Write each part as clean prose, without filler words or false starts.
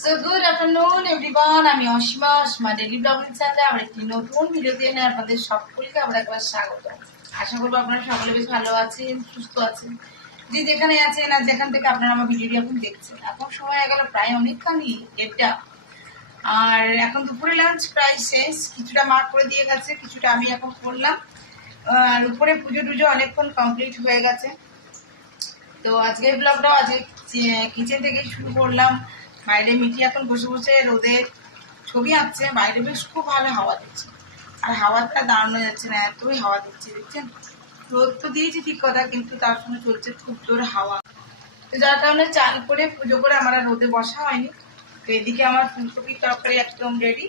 So good afternoon everyone, আমি Asima daily blogging চ্যানেলে আমার একটি নতুন ভিডিও দিয়ে আপনাদের সকলকে আমরা একবার স্বাগত। আশা করবো আপনারা সকলে বেশ ভালো আছেন, সুস্থ আছেন। যে যেখানে আছেন আর যেখান থেকে আপনারা আমার ভিডিওটি এখন দেখছেন, এখন সময় হয়ে গেল প্রায় অনেকখানি 1টা, আর এখন দুপুরে লাঞ্চ প্রায় শেষ। কিছুটা মা করে দিয়ে গেছে, কিছুটা আমি এখন করলাম। আর উপরে পুজো টুজো অনেকক্ষণ কমপ্লিট হয়ে গেছে। তো আজকের ব্লগটাও আজকে কিচেন থেকে শুরু করলাম। বাইরে মিঠি এখন বসে বসে রোদের ছবি আঁকছে। বাইরে বেশ খুব ভালো হাওয়া দিচ্ছে, আর হাওয়াটা দাঁড়ানো যাচ্ছে না, এতই হাওয়া দিচ্ছে। দেখছেন, রোদ তো দিয়েছি ঠিক কথা, কিন্তু তার সঙ্গে চলছে খুব জোর হাওয়া। তো যার কারণে চাল করে পুজো করে আমার রোদে বসা হয়নি। তো এদিকে আমার ফুলকপির তরকারি একদম রেডি,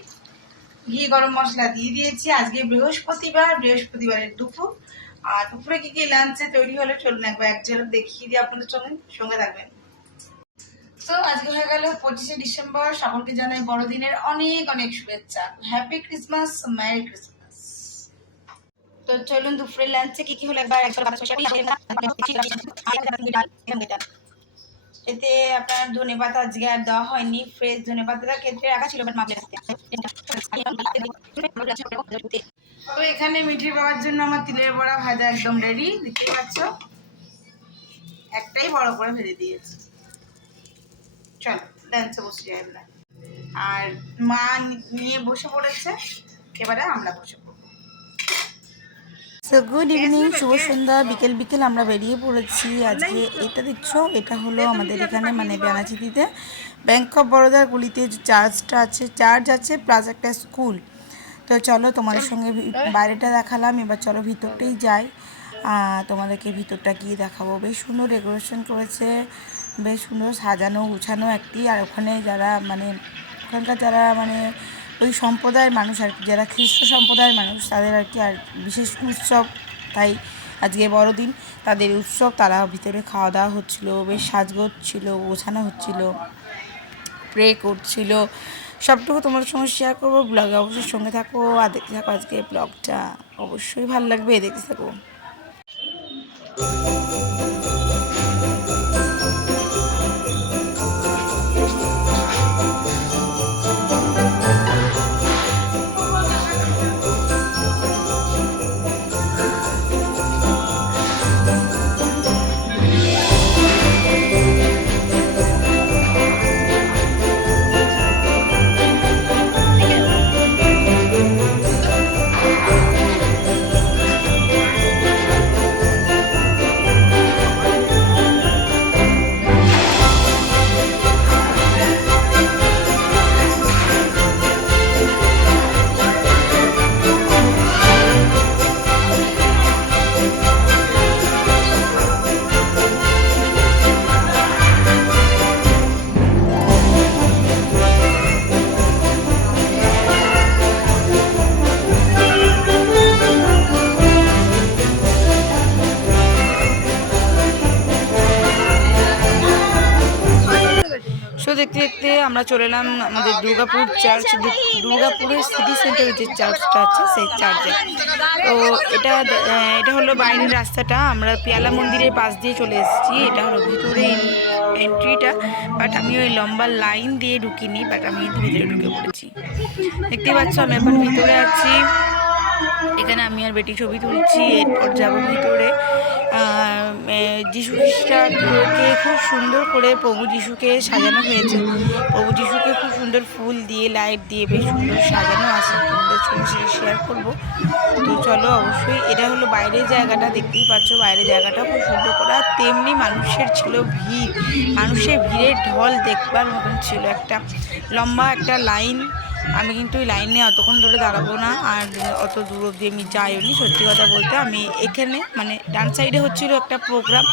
ঘি গরম মশলা দিয়ে দিয়েছি। আজকে বৃহস্পতিবারের দুপুর। আর দুপুরে কি কি লাঞ্চে তৈরি হলে চলুন একবার এক ঝলক দেখিয়ে দিই আপনাদের সঙ্গে থাকবেন। তো আজকে হয়ে গেল 25শে ডিসেম্বর। সকলকে জানাই বড়দিনের অনেক অনেক শুভেচ্ছা। Happy Christmas, merry Christmas. তো চলুন দুপুরে লাঞ্চে কি কি হলো একবার এতে আপনার ধনেপাতা আজকে আর দেওয়া হয়নি, ফ্রেশ ধনেপাতাটা কেটে রাখা ছিল। তো এখানে মিঠি পাওয়ার জন্য আমার তিলের বড়া ভাজা একদম রেডি, দেখতে পাচ্ছ। একটাই বড় করে ভেজে দিয়েছি। চল লাঞ্চে বসে যাই আমরা। আর মা নিয়ে বসে পড়েছে, এবারে আমরা বসে পড়বো। সো গুড ইভিনিং, শুভ সন্ধ্যা। বিকেল বিকেল আমরা বেরিয়ে পড়েছি। আজকে এটা দেখছো, এটা হলো আমাদের এখানে মানে বেনাচিতিতে ব্যাংক অফ বরোদার গুলিতে চার্চ আছে প্লাস একটা স্কুল। তো চলো তোমাদের সঙ্গে বাইরেটা দেখালাম, এবার চলো ভিতরটাই যাই। তোমাদেরকে ভিতরটা গিয়ে দেখাবো। বেশ সুন্দর ডেকোরেশন করেছে, বেশ সুন্দর সাজানো গুছানো একটি। আর ওখানে যারা মানে ওখানকার যারা মানে ওই সম্প্রদায়ের মানুষ আর কি, যারা খ্রিস্ট সম্প্রদায়ের মানুষ, তাদের আর কি আর বিশেষ উৎসব, তাই আজকে বড়দিন তাদের উৎসব। তারা ভিতরে খাওয়া দাওয়া হচ্ছিলো, বেশ সাজগোজ ছিল, গোছানো হচ্ছিল, প্রে করছিল। সবটুকু তোমার সঙ্গে শেয়ার করবো। ব্লগে অবশ্যই সঙ্গে থাকো আর দেখতে থাকো। আজকে ব্লগটা অবশ্যই ভালো লাগবে, দেখতে থাকো। দেখতে দেখতে আমরা চলে এলাম আমাদের দুর্গাপুর চার্চ, দুর্গাপুরের সিটি সেন্টারে যে চার্চটা আছে সেই চার্চে। তো এটা হলো বাইরের রাস্তাটা, আমরা পিয়ালা মন্দিরের পাশ দিয়ে চলে এসেছি। এটা হলো ভিতরে এন্ট্রিটা, বাট আমি ওই লম্বা লাইন দিয়ে ঢুকিনি, বাট আমি কিন্তু ভিতরে ঢুকে পড়েছি। দেখতে পাচ্ছ আমি এখন ভিতরে আছি। এখানে আমি আর বেটি ছবি তুলছি, এরপর যাবো ভিতরে। যীশু খ্রিস্টকে খুব সুন্দর করে প্রভু যীশুকে সাজানো হয়েছে। প্রভু যীশুকে খুব সুন্দর ফুল দিয়ে লাইট দিয়ে বেশ সুন্দর সাজানো আছে, তোমাদের সঙ্গে সেটা শেয়ার করবো। তো চলো অবশ্যই। এটা হলো বাইরের জায়গাটা, দেখতেই পাচ্ছ বাইরের জায়গাটা খুব সুন্দর করা। তেমনি মানুষের ছিল ভিড়, মানুষের ভিড়ের ঢল দেখবার মতন ছিল। একটা লম্বা একটা লাইন। আমি কিন্তু ওই লাইনে অতক্ষণ ধরে দাঁড়াবো না, আর অত দূর অবধি আমি যাইনি। সত্যি কথা বলতে আমি এখানে মানে ডান সাইডে হচ্ছিল একটা প্রোগ্রাম,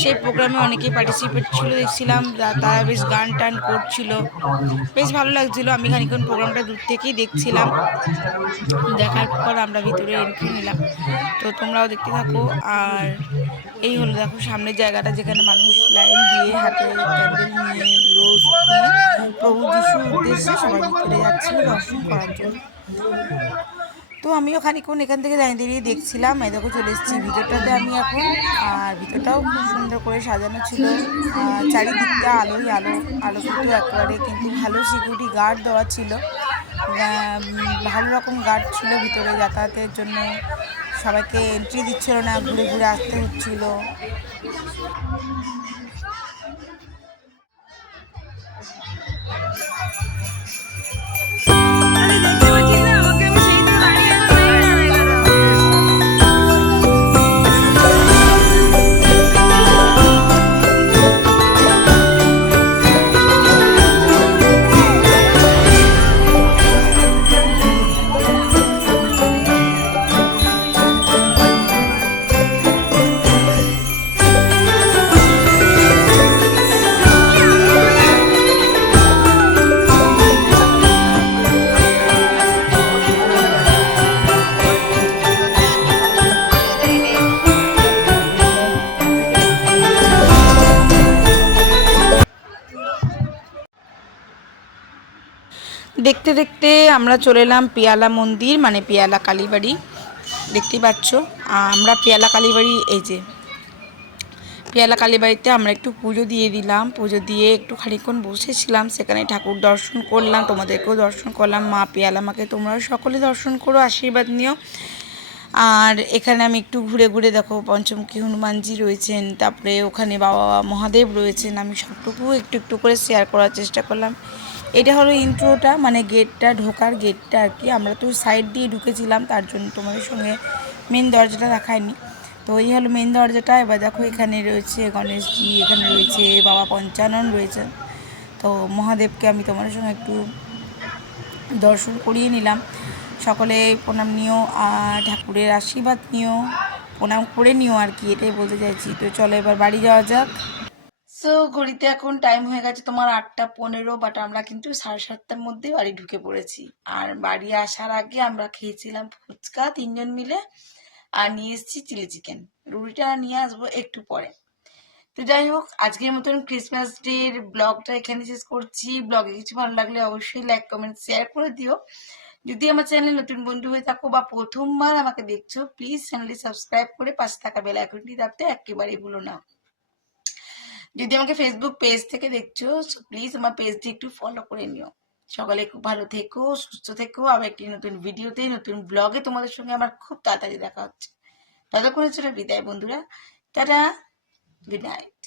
সেই প্রোগ্রামে অনেকেই পার্টিসিপেট ছিল দেখছিলাম, তারা বেশ গান টান করছিল, বেশ ভালো লাগছিলো। আমি খানিকক্ষণ প্রোগ্রামটা দূর থেকেই দেখছিলাম। দেখার পর আমরা ভিতরে এন্ট্রি নিলাম, তো তোমরাও দেখতে থাকো। আর এই হলো দেখো সামনের জায়গাটা, যেখানে মানুষ লাইন দিয়ে হাতে ক্যান্ডেল নিয়ে রোজ নিয়ে প্রভু যিশুর উদ্দেশ্যে সবাই ভিতরে যাচ্ছিল দর্শন করার জন্য। তো তো আমিও খানিকক্ষণ এখান থেকে দাঁড়িয়ে দাঁড়িয়ে দেখছিলাম। এই দেখো চলে এসেছি ভিতরটাতে আমি এখন। আর ভিতরটাও খুব সুন্দর করে সাজানো ছিল, চারিদিকটা আলোই আলো, আলোকিত একেবারে, কিন্তু ভালো সিকিউরিটি গার্ড দেওয়া ছিল, ভালো রকম গার্ড ছিল ভিতরে যাতায়াতের জন্য। সবাইকে এন্ট্রি দিচ্ছিল না, ঘুরে ঘুরে আসতে হচ্ছিল। দেখতে দেখতে আমরা চলে এলাম পেয়ালা মন্দির, মানে পেয়ালা কালীবাড়ি। দেখতেই পাচ্ছ আমরা পেয়ালা কালীবাড়ি, এই যে পেয়ালা কালীবাড়িতে আমরা একটু পুজো দিয়ে দিলাম। পুজো দিয়ে একটু খানিকক্ষণ বসেছিলাম, সেখানে ঠাকুর দর্শন করলাম, তোমাদেরকেও দর্শন করলাম। মা পেয়ালা মাকে তোমরাও সকলে দর্শন করো, আশীর্বাদ নিও। আর এখানে আমি একটু ঘুরে ঘুরে দেখো পঞ্চমুখী হনুমানজি রয়েছেন, তারপরে ওখানে বাবা মহাদেব রয়েছেন। আমি সবটুকু একটু একটু করে শেয়ার করার চেষ্টা করলাম। এটা হলো ইন্ট্রোটা, মানে গেটটা, ঢোকার গেটটা আর কি। আমরা তো সাইড দিয়ে ঢুকেছিলাম, তার জন্য তোমাদের সঙ্গে মেন দরজাটা দেখায়নি। তো এই হলো মেন দরজাটা। এবার দেখো এখানে রয়েছে গণেশজি, এখানে রয়েছে বাবা পঞ্চানন রয়েছে। তো মহাদেবকে আমি তোমাদের সঙ্গে একটু দর্শন করিয়ে নিলাম। সকলে প্রণাম নিও আর ঠাকুরের আশীর্বাদ নিও, প্রণাম করে নিও আর কি, এটাই বলতে চাইছি। তো চলো এবার বাড়ি যাওয়া যাক। সো ঘড়িতে এখন টাইম হয়ে গেছে তোমার 8:15, বাট আমরা কিন্তু 7:30টার মধ্যে বাড়ি ঢুকে পড়েছি। আর বাড়ি আসার আগে আমরা খেয়েছিলাম ফুচকা 3জন মিলে, আর নিয়ে এসেছি চিলি চিকেন। রুটিটা নিয়ে আসবো একটু পরে। তো যাই হোক, আজকের মতন ক্রিসমাস ডের ব্লগটা এখানে শেষ করছি। ব্লগে কিছু ভালো লাগলে অবশ্যই লাইক কমেন্ট শেয়ার করে দিও। যদি আমার চ্যানেলে নতুন বন্ধু হয়ে থাকো বা প্রথমবার আমাকে দেখছো, প্লিজ চ্যানেলটি সাবস্ক্রাইব করে পাশে থাকা বেল আইকনটি দাবতে একেবারেই ভুলো না। যদি আমাকে ফেসবুক পেজ থেকে দেখছো, প্লিজ আমার পেজটি একটু ফলো করে নিও। সকালে খুব ভালো থেকো, সুস্থ থেকো। আবার একটি নতুন ভিডিওতে, নতুন ব্লগে তোমাদের সঙ্গে আমার খুব তাড়াতাড়ি দেখা হচ্ছে। ততক্ষণের জন্য বিদায় বন্ধুরা, টাটা, গুড নাইট।